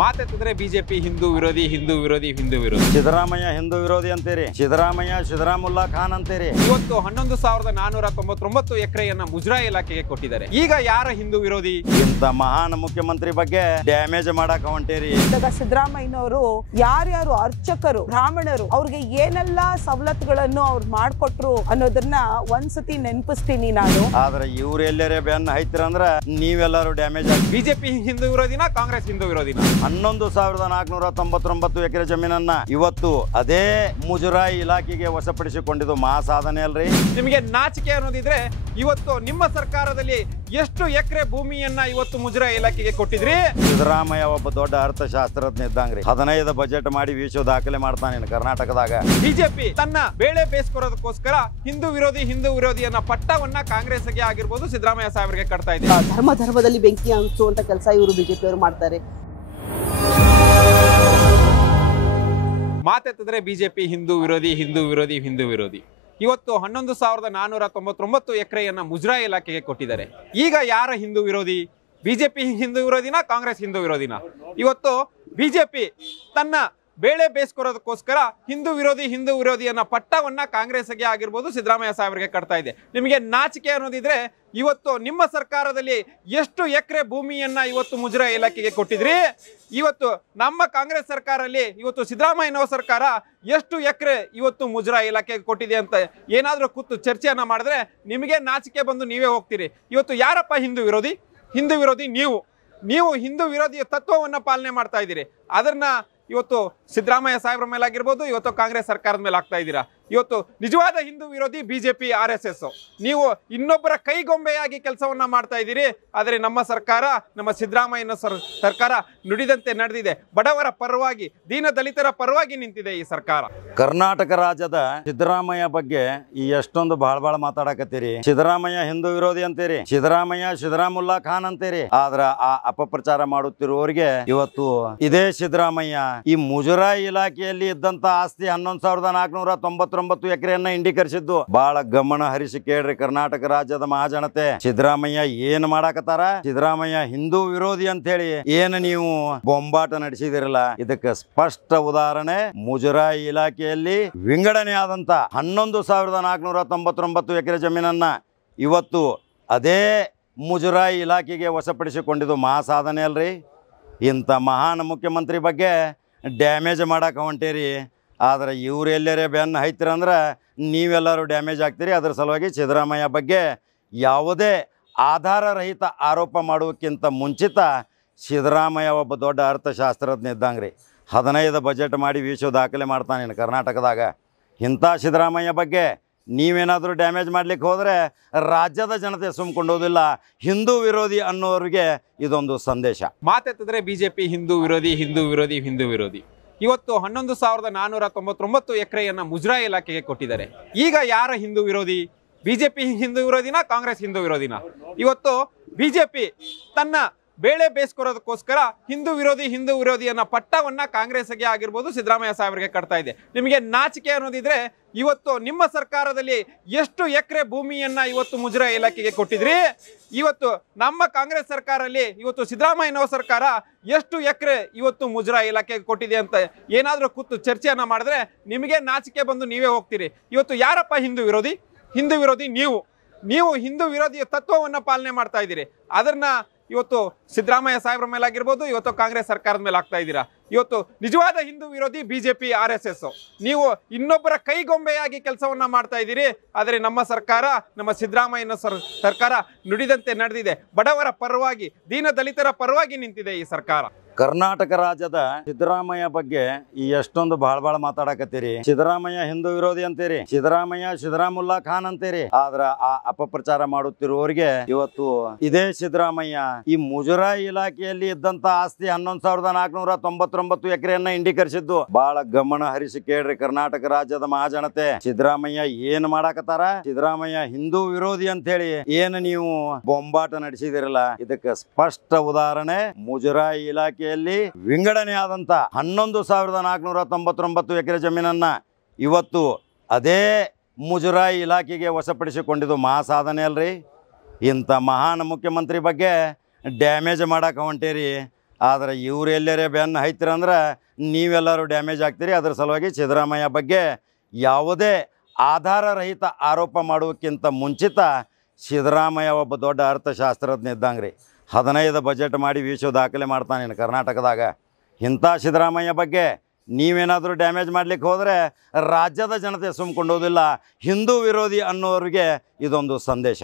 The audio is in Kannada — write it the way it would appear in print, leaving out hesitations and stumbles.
ಮಾತೆತ್ತಿದ್ರೆ ಬಿಜೆಪಿ ಹಿಂದೂ ವಿರೋಧಿ ಹಿಂದೂ ವಿರೋಧಿ ಹಿಂದೂ ವಿರೋಧಿ. ಸಿದ್ದರಾಮಯ್ಯ ಹಿಂದೂ ವಿರೋಧಿ ಅಂತೀರಿ, ಸಿದ್ದರಾಮಯ್ಯ ಸಿದ್ದರಾಮುಲ್ಲಾ ಖಾನ್ ಅಂತೀರಿ. ಇವತ್ತು 11,499 ಎಕರೆಯನ್ನ ಮುಜರಾಯಿ ಇಲಾಖೆಗೆ ಕೊಟ್ಟಿದ್ದಾರೆ. ಈಗ ಯಾರ ಹಿಂದೂ ವಿರೋಧಿ? ಇಂಥ ಮಹಾನ್ ಮುಖ್ಯಮಂತ್ರಿ ಬಗ್ಗೆ ಡ್ಯಾಮೇಜ್ ಮಾಡಕ್ ಹೊಂಟೇರಿ. ಸಿದ್ದರಾಮಯ್ಯನವರು ಯಾರ್ಯಾರು ಅರ್ಚಕರು ಬ್ರಾಹ್ಮಣರು ಅವ್ರಿಗೆ ಏನೆಲ್ಲಾ ಸವಲತ್ತುಗಳನ್ನು ಅವ್ರು ಮಾಡ್ಕೊಟ್ರು ಅನ್ನೋದನ್ನ ಒಂದ್ಸತಿ ನೆನಪಿಸ್ತೀನಿ ನಾನು. ಆದ್ರೆ ಇವ್ರು ಎಲ್ಲರೇ ಬೆನ್ನ ಹೈತಿರಂದ್ರ ನೀವೆಲ್ಲರೂ ಡ್ಯಾಮೇಜ್ ಆಗಿ. ಬಿಜೆಪಿ ಹಿಂದೂ ವಿರೋಧಿನ, ಕಾಂಗ್ರೆಸ್ ಹಿಂದೂ ವಿರೋಧಿನ? 11,499 ಎಕರೆ ಜಮೀನನ್ನ ಇವತ್ತು ಅದೇ ಮುಜರಾಯಿ ಇಲಾಖೆಗೆ ವಶಪಡಿಸಿಕೊಂಡಿದ್ದು ಮಹಾ ಸಾಧನೆ ಅಲ್ರಿ. ನಿಮಗೆ ನಾಚಿಕೆ ಅನ್ನೋದಿದ್ರೆ ಇವತ್ತು ನಿಮ್ಮ ಸರ್ಕಾರದಲ್ಲಿ ಎಷ್ಟು ಎಕರೆ ಭೂಮಿಯನ್ನ ಇವತ್ತು ಮುಜರಾಯಿ ಇಲಾಖೆಗೆ ಕೊಟ್ಟಿದ್ರಿ? ಸಿದ್ದರಾಮಯ್ಯ ಒಬ್ಬ ದೊಡ್ಡ ಅರ್ಥಶಾಸ್ತ್ರಜ್ಞ ಇದ್ದಂಗ್ರಿ. 15 ಬಜೆಟ್ ಮಾಡಿ ವಿಶ್ವ ದಾಖಲೆ ಮಾಡ್ತಾನೆ ಕರ್ನಾಟಕದಾಗ. ಬಿಜೆಪಿ ತನ್ನ ಬೇಳೆ ಬೇಯಿಸ್ಕೊರೋದಕ್ಕೋಸ್ಕರ ಹಿಂದೂ ವಿರೋಧಿ ಅನ್ನೋ ಪಟ್ಟವನ್ನ ಕಾಂಗ್ರೆಸ್ಗೆ ಆಗಿರ್ಬೋದು ಸಿದ್ದರಾಮಯ್ಯ ಸಾಹೇಬರಿಗೆ ಕಟ್ತಾ ಇದೆ. ಧರ್ಮದಲ್ಲಿ ಬೆಂಕಿ ಹಂಚುವಂತ ಕೆಲಸ ಇವರು ಬಿಜೆಪಿ ಅವರು ಮಾಡ್ತಾರೆ. ಮಾತೆತ್ತಿದ್ರೆ ಬಿಜೆಪಿ ಹಿಂದೂ ವಿರೋಧಿ ಹಿಂದೂ ವಿರೋಧಿ ಹಿಂದೂ ವಿರೋಧಿ. ಇವತ್ತು 11,499 ಎಕರೆಯನ್ನ ಮುಜರಾಯಿ ಇಲಾಖೆಗೆ ಕೊಟ್ಟಿದ್ದಾರೆ. ಈಗ ಯಾರ ಹಿಂದೂ ವಿರೋಧಿ? ಬಿಜೆಪಿ ಹಿಂದೂ ವಿರೋಧಿನ, ಕಾಂಗ್ರೆಸ್ ಹಿಂದೂ ವಿರೋಧಿನ? ಇವತ್ತು ಬಿಜೆಪಿ ತನ್ನ ಬೇಳೆ ಬೇಯಿಸ್ಕೊರೋದಕ್ಕೋಸ್ಕರ ಹಿಂದೂ ವಿರೋಧಿ ಅನ್ನೋ ಪಟ್ಟವನ್ನ ಕಾಂಗ್ರೆಸ್ಗೆ ಆಗಿರ್ಬೋದು ಸಿದ್ದರಾಮಯ್ಯ ಸಾಹೇಬರಿಗೆ ಕಟ್ತಾ ಇದೆ. ನಿಮಗೆ ನಾಚಿಕೆ ಅನ್ನೋದಿದ್ರೆ ಇವತ್ತು ನಿಮ್ಮ ಸರ್ಕಾರದಲ್ಲಿ ಎಷ್ಟು ಎಕರೆ ಭೂಮಿಯನ್ನ ಇವತ್ತು ಮುಜರಾಯಿ ಇಲಾಖೆಗೆ ಕೊಟ್ಟಿದ್ರಿ? ಇವತ್ತು ನಮ್ಮ ಕಾಂಗ್ರೆಸ್ ಸರ್ಕಾರದಲ್ಲಿ ಇವತ್ತು ಸಿದ್ದರಾಮಯ್ಯನವರ ಸರ್ಕಾರ ಎಷ್ಟು ಎಕರೆ ಇವತ್ತು ಮುಜರಾಯಿ ಇಲಾಖೆಗೆ ಕೊಟ್ಟಿದೆ ಅಂತ ಏನಾದರೂ ಕೂತು ಚರ್ಚೆಯನ್ನ ಮಾಡಿದ್ರೆ ನಿಮಗೆ ನಾಚಿಕೆ ಬಂದು ನೀವೇ ಹೋಗ್ತೀರಿ. ಇವತ್ತು ಯಾರಪ್ಪ ಹಿಂದೂ ವಿರೋಧಿ? ಹಿಂದೂ ವಿರೋಧಿ ನೀವು ಹಿಂದೂ ವಿರೋಧಿ ತತ್ವವನ್ನ ಪಾಲನೆ ಮಾಡ್ತಾ ಇದ್ದೀರಿ. ಅದನ್ನ ಇವತ್ತು ಸಿದ್ದರಾಮಯ್ಯ ಸಾಹೇಬ್ರ ಮೇಲೆ ಆಗಿರ್ಬೋದು, ಇವತ್ತು ಕಾಂಗ್ರೆಸ್ ಸರ್ಕಾರದ ಮೇಲೆ ಆಗ್ತಾ ಇದ್ದೀರಾ. ಇವತ್ತು ನಿಜವಾದ ಹಿಂದೂ ವಿರೋಧಿ ಬಿಜೆಪಿ, RSS. ನೀವು ಇನ್ನೊಬ್ಬರ ಕೈಗೊಂಬೆಯಾಗಿ ಕೆಲಸವನ್ನ ಮಾಡ್ತಾ ಇದ್ದೀರಿ. ಆದರೆ ನಮ್ಮ ಸರ್ಕಾರ, ನಮ್ಮ ಸಿದ್ದರಾಮಯ್ಯನ ಸರ್ಕಾರ ನುಡಿದಂತೆ ನಡೆದಿದೆ. ಬಡವರ ಪರವಾಗಿ, ದೀನ ದಲಿತರ ಪರವಾಗಿ ನಿಂತಿದೆ ಈ ಸರ್ಕಾರ. ಕರ್ನಾಟಕ ರಾಜ್ಯದ ಸಿದ್ದರಾಮಯ್ಯ ಬಗ್ಗೆ ಈ ಎಷ್ಟೊಂದು ಬಹಳ ಮಾತಾಡಕತ್ತೀರಿ. ಸಿದ್ದರಾಮಯ್ಯ ಹಿಂದೂ ವಿರೋಧಿ ಅಂತೀರಿ, ಸಿದ್ದರಾಮಯ್ಯ ಸಿದ್ದರಾಮುಲ್ಲಾ ಖಾನ್ ಅಂತೀರಿ. ಆದ್ರ ಆ ಅಪಪ್ರಚಾರ ಮಾಡುತ್ತಿರುವವರಿಗೆ ಇವತ್ತು ಇದೇ ಸಿದ್ದರಾಮಯ್ಯ ಈ ಮುಜರಾಯಿ ಇಲಾಖೆಯಲ್ಲಿ ಇದ್ದಂತ ಆಸ್ತಿ 11,499 ಎಕರೆಯನ್ನ ಇಂಡೀಕರಿಸಿದ್ದು. ಬಹಳ ಗಮನ ಹರಿಸಿ ಕೇಳ್ರಿ ಕರ್ನಾಟಕ ರಾಜ್ಯದ ಮಹಾಜನತೆ. ಸಿದ್ದರಾಮಯ್ಯ ಏನ್ ಮಾಡಾಕತ್ತಾರ? ಸಿದ್ದರಾಮಯ್ಯ ಹಿಂದೂ ವಿರೋಧಿ ಅಂತ ಹೇಳಿ ಏನ್ ನೀವು ಬೊಂಬಾಟ ನಡೆಸಿದಿರಲ್ಲ, ಇದಕ್ಕೆ ಸ್ಪಷ್ಟ ಉದಾಹರಣೆ ಮುಜರಾಯಿ ಇಲಾಖೆಯಲ್ಲಿ ವಿಂಗಡಣೆ ಆದಂತ 11,499 ಎಕರೆ ಜಮೀನನ್ನ ಇವತ್ತು ಅದೇ ಮುಜರಾಯಿ ಇಲಾಖೆಗೆ ವಶಪಡಿಸಿಕೊಂಡಿದ್ದು ಮಹಾ ಸಾಧನೆ ಅಲ್ರಿ. ಇಂಥ ಮಹಾನ್ ಮುಖ್ಯಮಂತ್ರಿ ಬಗ್ಗೆ ಡ್ಯಾಮೇಜ್ ಮಾಡಕ್ಕೆ ಹೊಂಟೇರಿ. ಆದರೆ ಇವ್ರು ಎಲ್ಲರೇ ಬೆನ್ನು ಹೈತಿರಂದ್ರೆ ನೀವೆಲ್ಲರೂ ಡ್ಯಾಮೇಜ್ ಆಗ್ತೀರಿ. ಅದರ ಸಲುವಾಗಿ ಸಿದ್ದರಾಮಯ್ಯ ಬಗ್ಗೆ ಯಾವುದೇ ಆಧಾರರಹಿತ ಆರೋಪ ಮಾಡೋಕ್ಕಿಂತ ಮುಂಚಿತ ಸಿದ್ದರಾಮಯ್ಯ ಒಬ್ಬ ದೊಡ್ಡ ಅರ್ಥಶಾಸ್ತ್ರಜ್ಞ ಇದ್ದಂಗ್ರಿ. 15 ಬಜೆಟ್ ಮಾಡಿ ವಿಶ್ವ ದಾಖಲೆ ಮಾಡ್ತಾನೆ ಕರ್ನಾಟಕದಾಗ. ಇಂಥ ಸಿದ್ದರಾಮಯ್ಯ ಬಗ್ಗೆ ನೀವೇನಾದರೂ ಡ್ಯಾಮೇಜ್ ಮಾಡ್ಲಿಕ್ಕೆ ಹೋದರೆ ರಾಜ್ಯದ ಜನತೆ ಸುಮ್ಕೊಂಡೋದಿಲ್ಲ. ಹಿಂದೂ ವಿರೋಧಿ ಅನ್ನೋರಿಗೆ ಇದೊಂದು ಸಂದೇಶ. ಮಾತೆತ್ತಿದ್ರೆ ಬಿಜೆಪಿ ಹಿಂದೂ ವಿರೋಧಿ ಹಿಂದೂ ವಿರೋಧಿ ಹಿಂದೂ ವಿರೋಧಿ. ಇವತ್ತು 11,499 ಎಕರೆಯನ್ನ ಮುಜರಾಯಿ ಇಲಾಖೆಗೆ ಕೊಟ್ಟಿದ್ದಾರೆ. ಈಗ ಯಾರ ಹಿಂದೂ ವಿರೋಧಿ? ಬಿಜೆಪಿ ಹಿಂದೂ ವಿರೋಧಿನ, ಕಾಂಗ್ರೆಸ್ ಹಿಂದೂ ವಿರೋಧಿನ? ಇವತ್ತು ಬಿಜೆಪಿ ತನ್ನ ಬೇಳೆ ಬೇಯಿಸ್ಕೊರೋದಕ್ಕೋಸ್ಕರ ಹಿಂದೂ ವಿರೋಧಿ ಅನ್ನೋ ಪಟ್ಟವನ್ನ ಕಾಂಗ್ರೆಸ್ಗೆ ಆಗಿರ್ಬೋದು ಸಿದ್ದರಾಮಯ್ಯ ಸಾಹೇಬರಿಗೆ ಕಟ್ತಾ ಇದೆ. ನಿಮಗೆ ನಾಚಿಕೆ ಅನ್ನೋದಿದ್ರೆ ಇವತ್ತು ನಿಮ್ಮ ಸರ್ಕಾರದಲ್ಲಿ ಎಷ್ಟು ಎಕರೆ ಭೂಮಿಯನ್ನ ಇವತ್ತು ಮುಜರಾಯಿ ಇಲಾಖೆಗೆ ಕೊಟ್ಟಿದ್ರಿ? ಇವತ್ತು ನಮ್ಮ ಕಾಂಗ್ರೆಸ್ ಸರ್ಕಾರದಲ್ಲಿ ಇವತ್ತು ಸಿದ್ದರಾಮಯ್ಯನವರ ಸರ್ಕಾರ ಎಷ್ಟು ಎಕರೆ ಇವತ್ತು ಮುಜರಾಯಿ ಇಲಾಖೆಗೆ ಕೊಟ್ಟಿದೆ ಅಂತ ಏನಾದರೂ ಕೂತು ಚರ್ಚೆಯನ್ನ ಮಾಡಿದ್ರೆ ನಿಮಗೆ ನಾಚಿಕೆ ಬಂದು ನೀವೇ ಹೋಗ್ತೀರಿ. ಇವತ್ತು ಯಾರಪ್ಪ ಹಿಂದೂ ವಿರೋಧಿ? ಹಿಂದೂ ವಿರೋಧಿ ನೀವು ಹಿಂದೂ ವಿರೋಧಿ ತತ್ವವನ್ನ ಪಾಲನೆ ಮಾಡ್ತಾ ಇದ್ದೀರಿ. ಅದನ್ನ ಇವತ್ತು ಸಿದ್ದರಾಮಯ್ಯ ಸಾಹೇಬ್ರ ಮೇಲೆ ಆಗಿರ್ಬೋದು, ಇವತ್ತು ಕಾಂಗ್ರೆಸ್ ಸರ್ಕಾರದ ಮೇಲೆ ಆಗ್ತಾ ಇದ್ದೀರಾ. ಇವತ್ತು ನಿಜವಾದ ಹಿಂದೂ ವಿರೋಧಿ ಬಿಜೆಪಿ, RSS. ನೀವು ಇನ್ನೊಬ್ಬರ ಕೈಗೊಂಬೆಯಾಗಿ ಕೆಲಸವನ್ನ ಮಾಡ್ತಾ ಇದ್ದೀರಿ. ಆದರೆ ನಮ್ಮ ಸರ್ಕಾರ, ನಮ್ಮ ಸಿದ್ದರಾಮಯ್ಯನ ಸರ್ಕಾರ ನುಡಿದಂತೆ ನಡೆದಿದೆ. ಬಡವರ ಪರವಾಗಿ, ದೀನ ದಲಿತರ ಪರವಾಗಿ ನಿಂತಿದೆ ಈ ಸರ್ಕಾರ. ಕರ್ನಾಟಕ ರಾಜ್ಯದ ಸಿದ್ದರಾಮಯ್ಯ ಬಗ್ಗೆ ಈ ಎಷ್ಟೊಂದು ಬಹಳ ಮಾತಾಡಕತ್ತೀರಿ. ಸಿದ್ದರಾಮಯ್ಯ ಹಿಂದೂ ವಿರೋಧಿ ಅಂತೀರಿ, ಸಿದ್ದರಾಮಯ್ಯ ಸಿದ್ದರಾಮುಲ್ಲಾ ಖಾನ್ ಅಂತೀರಿ. ಆದ್ರ ಆ ಅಪಪ್ರಚಾರ ಮಾಡುತ್ತಿರುವವರಿಗೆ ಇವತ್ತು ಇದೇ ಸಿದ್ದರಾಮಯ್ಯ ಈ ಮುಜರಾಯಿ ಇಲಾಖೆಯಲ್ಲಿ ಇದ್ದಂತ ಆಸ್ತಿ 11,499 ಎಕರೆಯನ್ನ ಇಂಡೀಕರಿಸಿದ್ದು. ಬಹಳ ಗಮನ ಹರಿಸಿ ಕೇಳ್ರಿ ಕರ್ನಾಟಕ ರಾಜ್ಯದ ಮಹಾಜನತೆ. ಸಿದ್ದರಾಮಯ್ಯ ಏನ್ ಮಾಡಾಕತ್ತಾರ? ಸಿದ್ದರಾಮಯ್ಯ ಹಿಂದೂ ವಿರೋಧಿ ಅಂತ ಹೇಳಿ ಏನ್ ನೀವು ಬೊಂಬಾಟ ನಡೆಸಿದಿರಲ್ಲ, ಇದಕ್ಕೆ ಸ್ಪಷ್ಟ ಉದಾಹರಣೆ ಮುಜರಾಯಿ ಇಲಾಖೆ ವಿಂಗಡಣೆ ಆದಂತ 11,499 ಎಕರೆ ಜಮೀನನ್ನ ಇವತ್ತು ಅದೇ ಮುಜರಾಯಿ ಇಲಾಖೆಗೆ ವಶಪಡಿಸಿಕೊಂಡಿದ್ದು ಮಹಾ ಸಾಧನೆ ಅಲ್ರಿ. ಇಂಥ ಮಹಾನ್ ಮುಖ್ಯಮಂತ್ರಿ ಬಗ್ಗೆ ಡ್ಯಾಮೇಜ್ ಮಾಡಕ್ಕೆ ಹೊಂಟೇರಿ. ಆದರೆ ಇವ್ರು ಎಲ್ಲರೇ ಬೆನ್ನು ಹೈತೀರಂದ್ರೆ ನೀವೆಲ್ಲರೂ ಡ್ಯಾಮೇಜ್ ಆಗ್ತೀರಿ. ಅದರ ಸಲುವಾಗಿ ಸಿದ್ದರಾಮಯ್ಯ ಬಗ್ಗೆ ಯಾವುದೇ ಆಧಾರರಹಿತ ಆರೋಪ ಮಾಡೋಕ್ಕಿಂತ ಮುಂಚಿತ ಸಿದ್ದರಾಮಯ್ಯ ಒಬ್ಬ ದೊಡ್ಡ ಅರ್ಥಶಾಸ್ತ್ರಜ್ಞ ಇದ್ದಂಗೆ ರೀ. 15 ಬಜೆಟ್ ಮಾಡಿ ವಿಶ್ವ ದಾಖಲೆ ಮಾಡ್ತಾನೆ ಕರ್ನಾಟಕದಾಗ. ಇಂಥ ಸಿದ್ದರಾಮಯ್ಯ ಬಗ್ಗೆ ನೀವೇನಾದರೂ ಡ್ಯಾಮೇಜ್ ಮಾಡಲಿಕ್ಕೆ ಹೋದರೆ ರಾಜ್ಯದ ಜನತೆ ಸುಮ್ಕೊಂಡೋದಿಲ್ಲ. ಹಿಂದೂ ವಿರೋಧಿ ಅನ್ನೋರಿಗೆ ಇದೊಂದು ಸಂದೇಶ.